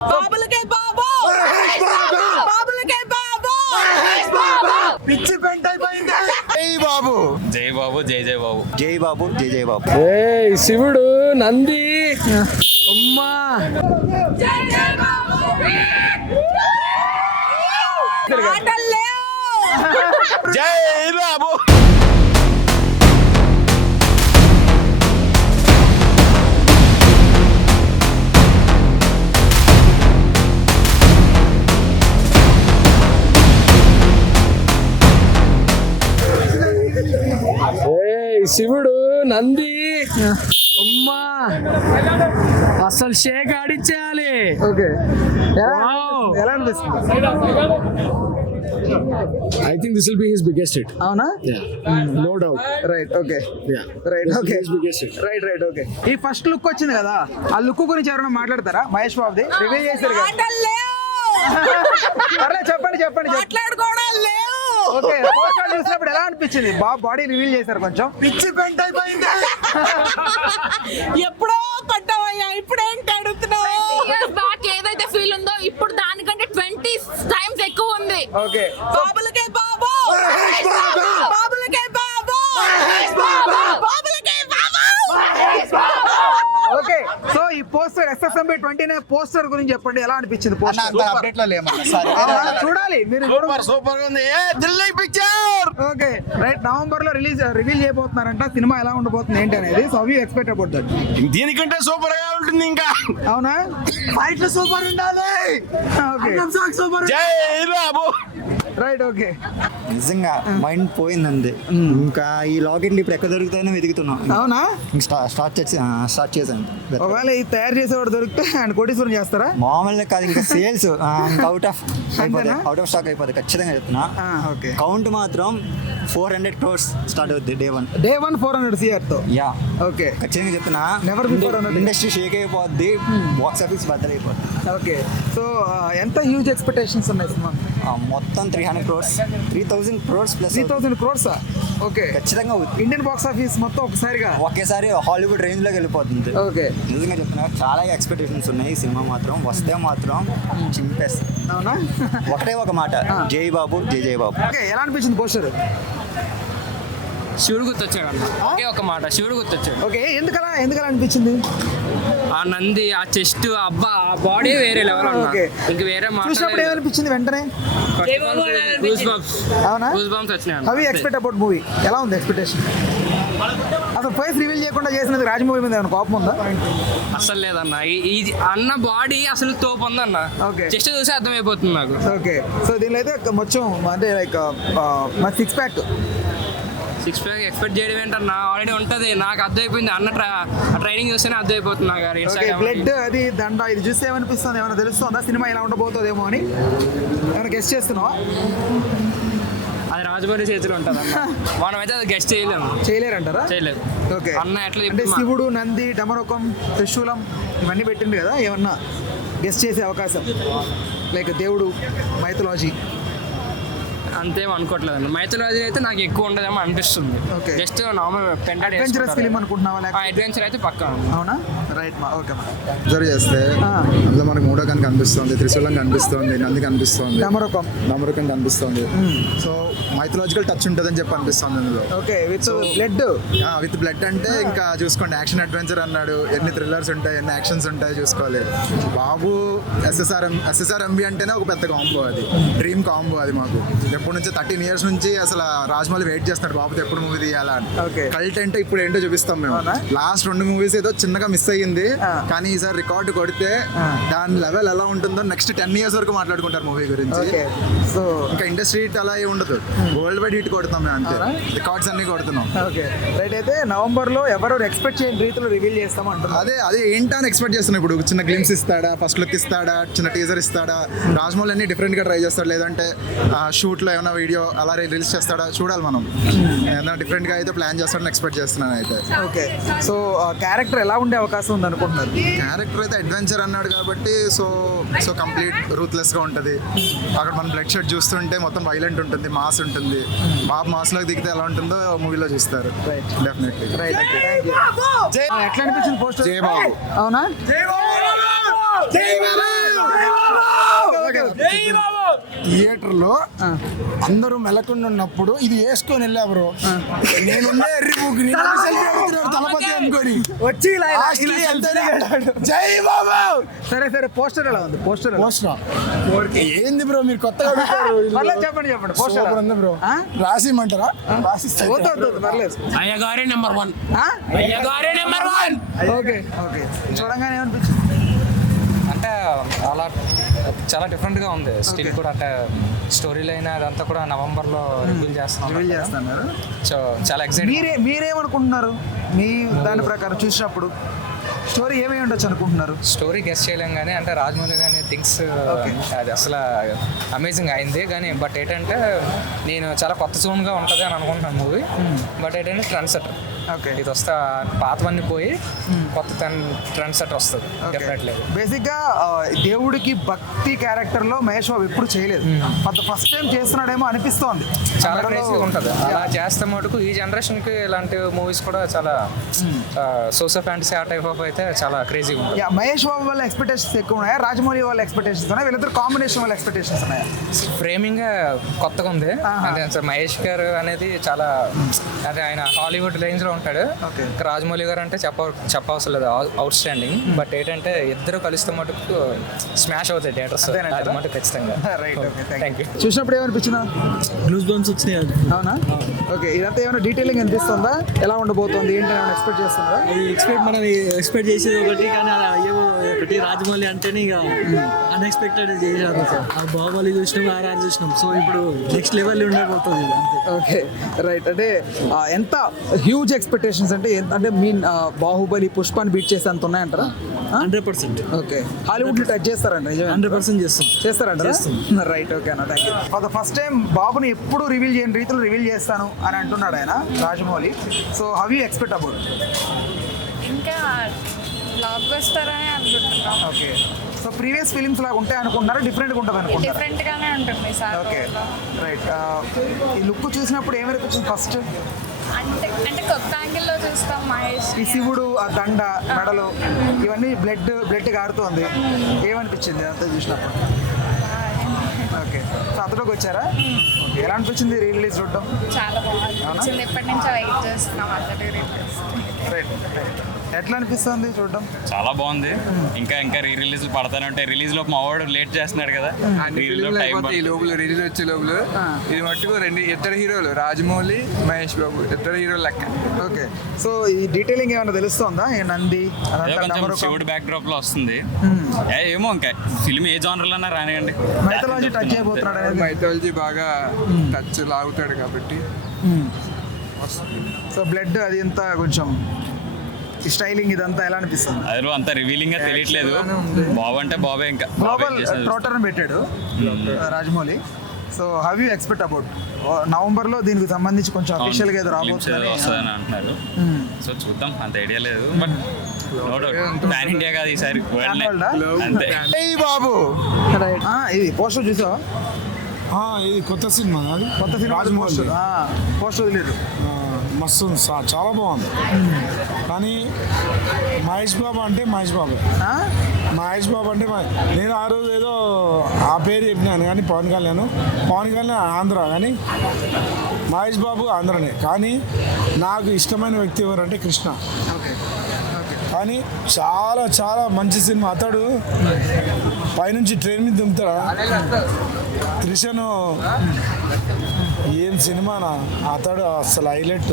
బాబులకే బాబు బాబులకే బాబు పిచ్చి పెంట్ అయిపోయింది. జై బాబు జై బాబు జై జై బాబు జై బాబు జై జై బాబు. ఏయ్ శివుడు నంది అమ్మా జై జై బాబు మాటలు లేవు. జై బాబు. ఏయ్ శివుడు నంది అమ్మా అసలు షేక్ ఆడిచ్చేయాలి. Okay Wow. ఎలా అనిపిస్తుంది? I think this will be his biggest hit. అవునా? No doubt. Right okay Yeah. Right This will okay be his biggest hit. Right okay. ఈ ఫస్ట్ లుక్ వచ్చింది కదా, ఆ లుక్ గురించి ఎవరైనా మాట్లాడతారా? మహేష్ బాబుది రివీల్ చేశారు కదా. మాటలు లేవు. పర్లేదు చెప్పండి చెప్పండి. మాట్లాడుకోవడం లేవు. ఓకే పోస్టర్ చూసినప్పుడు ఎలా అనిపించింది? బాబు బాడీ రివీల్ చేశారు కొంచెం. పిచ్చి పెంట్ అయిపోయింది. ఎప్పుడో పడ్డావయ్యా, ఇప్పుడేంటి అడుగుతున్నావు? ఇయర్స్ బ్యాక్ ఏదైతే ఫీల్ ఉందో ఇప్పుడు దానికంటే 20 టైమ్స్ ఎక్కువ ఉంది. ఓకే బాబులకే బాబు బాబులకే బాబు బాబులకే బాబు. ఓకే సో ఈ పోస్టర్ SSMB 29 పోస్టర్ గురించి చెప్పండి, ఎలా అనిపించింది అన్న పోస్టర్? అంత అప్డేట్ లో లేమన్నా. సారీ చూడాలి మీరు. సూపర్ సూపర్ గా ఉంది. ఏ Delhi picture. Okay right, November లో రివీల్ చేయబోతున్నారంట. సినిమా ఎలా ఉండబోతుంది ఏంటి అనేది. So you expect about that? దీనికంటే సూపర్ గా ఉంటుంది ఇంకా. అవునా? ఫైట్ సూపర్ ఉండాలి. Okay super. జై బాబు. Right okay. నిజంగా మైండ్ పోయిందండి. ఇంకా ఈ లాకెట్లు ఇప్పుడు ఎక్కడ దొరుకుతాయని వెతుకుతున్నాం. అవునా? స్టార్ట్ చేశాను. ఒకవేళ ఈ తయారు చేసేవాడు దొరికితే ఆయన కోటీశ్వరం చేస్తారా? మామూలుగా కాదు, ఇంకా సేల్స్ అవుట్ ఆఫ్ అంతేనా? అవుట్ ఆఫ్ స్టాక్ అయిపోతుంది ఖచ్చితంగా చెప్తున్నా. ఓకే కౌంట్ మాత్రం 400 crores స్టార్ట్ అవుతుంది డే 1. డే 1 400 CR తో. యా ఓకే ఖచ్చితంగా చెప్తున్నా. Never before అన్నట్టు. ఇండస్ట్రీ షేక్ అయిపోద్ది, బాక్స్ ఆఫీస్ బద్దలు అయిపోద్ది. ఓకే సో ఎంత హ్యూజ్ ఎక్స్పెక్టేషన్స్ ఉన్నాయి సినిమా? మొత్తం 300 crores 3000 crores plus 3000 crores. Okay ఖచ్చితంగా అవుతుంది. ఇండియన్ బాక్స్ ఆఫీస్ మొత్తం ఒకసారిగా ఒకేసారి హాలీవుడ్ రేంజ్ లోకి వెళ్ళిపోతుంది. ఓకే నిజంగా చెప్తున్నా, చాలా ఎక్స్పెక్టేషన్స్ ఉన్నాయి. ఈ సినిమా మాత్రం వస్తే మాత్రం చింపేస్తుంది. అవునా? ఒకటే ఒక మాట, జై బాబు జై జై బాబు. ఓకే ఎలా అనిపించింది పోస్టర్? శివుడు గుర్తొచ్చాడు అన్న. ఒకే ఒక మాట, శివుడు గుర్తొచ్చాడు. ఓకే ఎందుకలా అనిపించింది? ఆ నంది, ఆ చెస్ట్, అబ్బా ఆ బాడీ వేరే లెవెల్ అన్న. Okay. ఇంక వేరే చూసినప్పుడు ఏమనిపించింది వెంటనే? అవునా? గూస్ బంప్స్ వచ్చినాయి how you expect about movie? ఎలా ఉంది ఎక్స్పెక్టేషన్? అసలు ఫేస్ రివీల్ చేయకుండా చేసినది రాజమౌళి మీద ఏమైనా కోపం ఉందా? అసలు లేదన్న. ఈ అన్న బాడీ అసలు తోపు ఉందన్న. Okay. చెస్ట్ చూసి అర్థమైపోతుంది నాకు. ఓకే సో దీనిలో అయితే మొత్తం అంటే లైక్ మా 6 pack. 6 pack ఎక్స్పెక్ట్ చేయడం ఏంటన్నా, ఆల్రెడీ ఉంటది. నాకు అర్థమైపోయింది అన్న ట్రైనింగ్ చూస్తేనే అర్థమైపోతుంది నాకు. ఓకే బ్లడ్ అది దండ ఇది చూస్తే ఏమనిపిస్తుంది? ఏమైనా తెలుస్తుందా సినిమా ఇలా ఉండబోతుందేమో అని? ఏమైనా గెస్ట్ చేస్తున్నావా? అది రాజమౌళి చేతిలో ఉంటుంది అన్న. మనమైతే అది గెస్ట్ చేయలేము. చేయలేరంటారా? చేయలేదు. ఓకే అన్న ఎట్లా అంటే చెప్తే శివుడు నంది డమరుకం త్రిశూలం ఇవన్నీ పెట్టిండు కదా, ఏమన్నా గెస్ట్ చేసే అవకాశం లైక్ దేవుడు మైథలాజీ? అంతేం అనుకోవట్లేదు అన్న. మైథాలజీ అయితే నాకు ఎక్కువ ఉండదేమో అనిపిస్తుంది. Okay. Just normal adventurous film అనుకుంటున్నావా? లేక అడ్వెంచర్ అయితే పక్కా. అవునా? రైట్ మా ఓకే మా అబ్జర్వ్ చేస్తే అందులో మనకు మూడో కనుక కనిపిస్తుంది, త్రిశూలం కనిపిస్తుంది, నంది కనిపిస్తుంది, డమరుకం నమ్మరకం కనిపిస్తుంది. సో మైథలాజికల్ టచ్ ఉంటుందని చెప్పి అనిపిస్తుంది అందులో. Okay with blood. With blood అంటే ఇంకా చూసుకోండి, యాక్షన్ అడ్వెంచర్ అన్నాడు, ఎన్ని థ్రిల్లర్స్ ఉంటాయి, ఎన్ని యాక్షన్స్ ఉంటాయి చూసుకోవాలి. బాబు SSRMB అంటేనే ఒక పెద్ద కాంబో, అది డ్రీమ్ కాంబో. అది మాకు ఎప్పటి నుంచి 13 years నుంచి అసలు రాజమౌళి వెయిట్ చేస్తాడు బాబుతో ఎప్పుడు మూవీ తీయాలా అని. Okay. కల్ట్ అంటే ఇప్పుడు ఏంటో చూపిస్తాం మేము. లాస్ట్ 2 movies ఏదో చిన్నగా మిస్ అయ్యింది, కానీ ఈసారి రికార్డు కొడితే దాని లెవెల్ ఎలా ఉంటుందో నెక్స్ట్ 10 years వరకు మాట్లాడుకుంటారు మూవీ గురించి. సో ఇంకా ఇండస్ట్రీ అలా ఉండదు, వరల్డ్ వైడ్ హిట్ కొడుతాం మేము అంతే, రికార్డ్స్ అన్ని కొడుతున్నాం. ఓకే రైట్ అయితే నవంబర్ లో ఎవరు ఎక్స్పెక్ట్ చేయని రీతిలో రివీల్ చేస్తామంటారు. అదే ఏంటని ఎక్స్పెక్ట్ చేస్తున్నాం. ఇప్పుడు చిన్న గ్లిమ్స్ ఇస్తాడా, ఫస్ట్ లుక్ ఇస్తాడా, చిన్న టీజర్ ఇస్తాడా, రాజమౌళి అన్ని డిఫరెంట్ గా ట్రై చేస్తాడు, లేదంటే షూట్ లో ఏమైనా వీడియో అలా రిలీజ్ చేస్తాడా చూడాలి మనం. ఏదైనా డిఫరెంట్ గా అయితే ప్లాన్ చేస్తాడని ఎక్స్పెక్ట్ చేస్తున్నాను అయితే. ఓకే సో క్యారెక్టర్ ఎలా ఉండే అవకాశం ఉంది అనుకుంటున్నారు? క్యారెక్టర్ అయితే అడ్వెంచర్ అన్నాడు కాబట్టి సో కంప్లీట్ రూత్లెస్ గా ఉంటుంది. అక్కడ మనం బ్లడ్ షెడ్ చూస్తుంటే మొత్తం వైలెంట్ ఉంటుంది, మాస్ ఉంటుంది. బాబు మాస్ లోకి దిగితే ఎలా ఉంటుందో మూవీలో చూస్తారు డెఫినెట్లీ. రైట్ ఎట్లా అనిపించింది పోస్టర్? జై బాబు. అవునా? జై బాబు. థియేటర్ లో అందరూ మెలకుండా ఉన్నప్పుడు ఇది వేసుకొని వెళ్ళా బ్రో. నేను తలపతి అనుకోని వచ్చి ఇలా ఇలా Last కి ఇలా ఎంతైనా తిరిగాడు. జై బాబు. సరే సరే పోస్టర్ ఎలా ఉంది? పోస్టర్ ఏంది బ్రో మీరు కొత్తగా పెట్టారు? పర్లేదు చెప్పండి పోస్టర్ సూపర్ ఉంది బ్రో. రాసిమంటారా? రాసిస్తా. పర్లేదు. అయ్యగారే నెంబర్ 1. ఆ? అయ్యగారే నెంబర్ 1. ఓకే ఓకే చూడంగానే ఏమనిపించింది? అంటే అలా చాలా డిఫరెంట్గా ఉంది స్టిల్ కూడా. అంటే స్టోరీ లైన్ అదంతా కూడా నవంబర్లో రివీల్ రివీల్ చేస్తున్నారు. సో చాలా ఎక్సైట్. మీరేమనుకుంటున్నారు? మీ దాని ప్రకారం చూసినప్పుడు స్టోరీ ఏమై ఉండొచ్చు అనుకుంటున్నారు? స్టోరీ గెస్ట్ చేయలేం కానీ అంటే రాజమౌళి కానీ థింగ్స్ అది అసలు అమేజింగ్ అయింది. కానీ బట్ ఏంటంటే నేను చాలా కొత్త జోన్గా ఉంటుంది అని అనుకుంటున్నాను మూవీ. బట్ ఏంటంటే ట్రెండ్ సెటర్. ఓకే ఇది వస్తే పాతవన్నీ పోయి కొత్త ట్రెండ్ సెటర్ వస్తుంది డెఫినెట్లీ. బేసిక్గా దేవుడికి భక్తి క్యారెక్టర్లో మహేష్ బాబు ఎప్పుడు చేయలేదు. ఫస్ట్ టైం చేస్తున్నాడేమో అనిపిస్తోంది. చాలా క్రేజీగా ఉంటుంది అలా చేస్తే మటుకు. ఈ జనరేషన్కి ఇలాంటి మూవీస్ కూడా చాలా సోషల్ ఫ్యాంటసీ ఆ టైప్ ఆఫ్ అయితే చాలా క్రేజీగా ఉంటుంది. మహేష్ బాబు వల్ల ఎక్స్పెక్టేషన్స్ ఎక్కువ ఉన్నాయా? రాజమౌళి వాళ్ళ ఎక్స్పెక్టేషన్స్ ఉన్నాయా? వీళ్ళిద్దరు కాంబినేషన్ వల్ల ఎక్స్పెక్టేషన్స్ ఉన్నాయా? ఫ్రేమింగ్ కొత్తగా ఉంది. అంటే సార్ మహేష్ గారు అనేది చాలా అంటే ఆయన హాలీవుడ్ రేంజ్ లో ఉంటాడు. ఇంకా రాజమౌళి గారు అంటే చెప్పవసరం లేదు, అవుట్ స్టాండింగ్. బట్ ఏంటంటే ఇద్దరు కలిస్తే మటుకు స్మాష్ అవుతాయి థియేటర్స్. అది మటుకు ఖచ్చితంగా. Thank you. చూసినప్పుడు ఏమనిపించిందా? గ్లూస్ బంప్స్ వచ్చినాయి. అవునా? ఓకే ఇదంతా ఏమైనా డీటెయిలింగ్ అనిపిస్తుందా? ఎలా ఉండబోతుంది ఏంటి ఏమైనా ఎక్స్పెక్ట్ చేస్తుందా? మనం ఎక్స్పెక్ట్ చేసేది ఒకటి కానీ అలా అయ్యేవో ఒకటి. రాజమౌళి అంటేనే ఇక అన్ఎక్స్పెక్టెడ్ చేశారు సార్. ఆ బాహుబలి చూసినాం, ఆర్ఆర్ చూసినాం. సో ఇప్పుడు నెక్స్ట్ లెవెల్ ఉండబోతుంది ఇది. Okay right. అంటే ఎంత హ్యూజ్ ఎక్స్పెక్టేషన్స్ అంటే అంటే మీన్ బాహుబలి పుష్పాన్ని బీట్ చేస్తే అంత ఉన్నాయంటారా? 100%. ఓకే హాలీవుడ్ టచ్ చేస్తారంట 100% చేస్తాం. చేస్తారంటారా? రైట్ ఓకే అన్న thank you. For the first time బాబుని ఎప్పుడు రివీల్ చేయని రీతిలో రివీల్ చేస్తాను అని అంటున్నాడు ఆయన Rajamouli. So how you expect about? ఇంకా బ్లాక్ బస్టరనే అనుకుంటున్నాం. ఓకే సో ప్రీవియస్ ఫిలిమ్స్ లాగా ఉంటాయి అనుకుంటున్నారా? డిఫరెంట్గా ఉంటుంది అనుకుంటారా? డిఫరెంట్ గానే ఉంటుంది సార్. Okay right. ఈ లుక్ చూసినప్పుడు ఏమనిపించింది ఫస్ట్? అంటే కొత్త యాంగిల్లో చూస్తాం మహేష్. ఈ శివుడు ఆ దండ మెడలు ఇవన్నీ బ్లడ్ కారుతోంది. ఏమనిపించింది అంతా చూసినప్పుడు? ఓకే సో అంతలోకి వచ్చారా? ఓకే ఎలా అనిపించింది రిలీజ్ చూడటం? చాలా బాగుంది. ఎప్పటి నుంచో వెయిట్ చేస్తున్నాం అతడి రిలీజ్. Right right. ఎట్లా అనిపిస్తుంది చూడటం? చాలా బాగుంది. ఇంకా రీ రిలీజ్ పడతానంటే రిలీజ్ లో మా వాడు లేట్ చేస్తున్నాడు కదా. ఈ లోపల రిలీజ్ వచ్చే లోపల ఇది మట్టుకు ఇద్దరు హీరోలు రాజమౌళి మహేష్ బాబు ఇద్దరు హీరోలు లెక్క. ఓకే సో ఈ డీటెయిలింగ్ ఏమైనా తెలుస్తుందా? ఈ నంది కొంచెం శివుడు బ్యాక్ డ్రాప్ లో వస్తుంది. ఏమో ఇంకా ఫిల్మ్ ఏ జానర్ అన్నా రానివ్వండి. మైథాలజీ టచ్ చేయబోతున్నాడు. మైథాలజీ బాగా టచ్ లాగుతాడు కాబట్టి. సో బ్లడ్ అది ఎంత కొంచెం స్టైలింగ్ ఇదంతా ఎలా అనిపిస్తుంది? అదే అంత రివీలింగ్ గా తెలియట్లేదు. బాబు అంటే బాబే. ఇంకా గ్లోబల్ ట్రోటర్ అని పెట్టాడు Rajamouli. So how you expect about నవంబర్లో దీనికి సంబంధించి కొంచెం అఫీషియల్ గా ఏదో రాబోతుందని అంటున్నారు. సో చూద్దాం, అంత ఐడియా లేదు. బట్ పాన్ ఇండియా కాదు ఈసారి, అంతే. బాబు ఇది పోస్టర్ చూసావా? ఇది కొత్త సినిమా. అది కొత్త సినిమా పోస్టర్ వదిలేదు. మస్తు ఉంది సార్, చాలా బాగుంది. కానీ మహేష్ బాబు అంటే మహేష్ బాబు. మహేష్ బాబు అంటే నేను ఆ రోజు ఏదో ఆ పేరు చెప్పినాను కానీ పవన్ కళ్యాణ్ ఆంధ్ర, కానీ మహేష్ బాబు ఆంధ్రనే. కానీ నాకు ఇష్టమైన వ్యక్తి ఎవరంటే కృష్ణ. కానీ చాలా చాలా మంచి సినిమా. అతడు పైనుంచి ట్రైన్ మీద దింపుతాడా త్రిషను, ఏం సినిమానా అతడు, అసలు హైలైట్.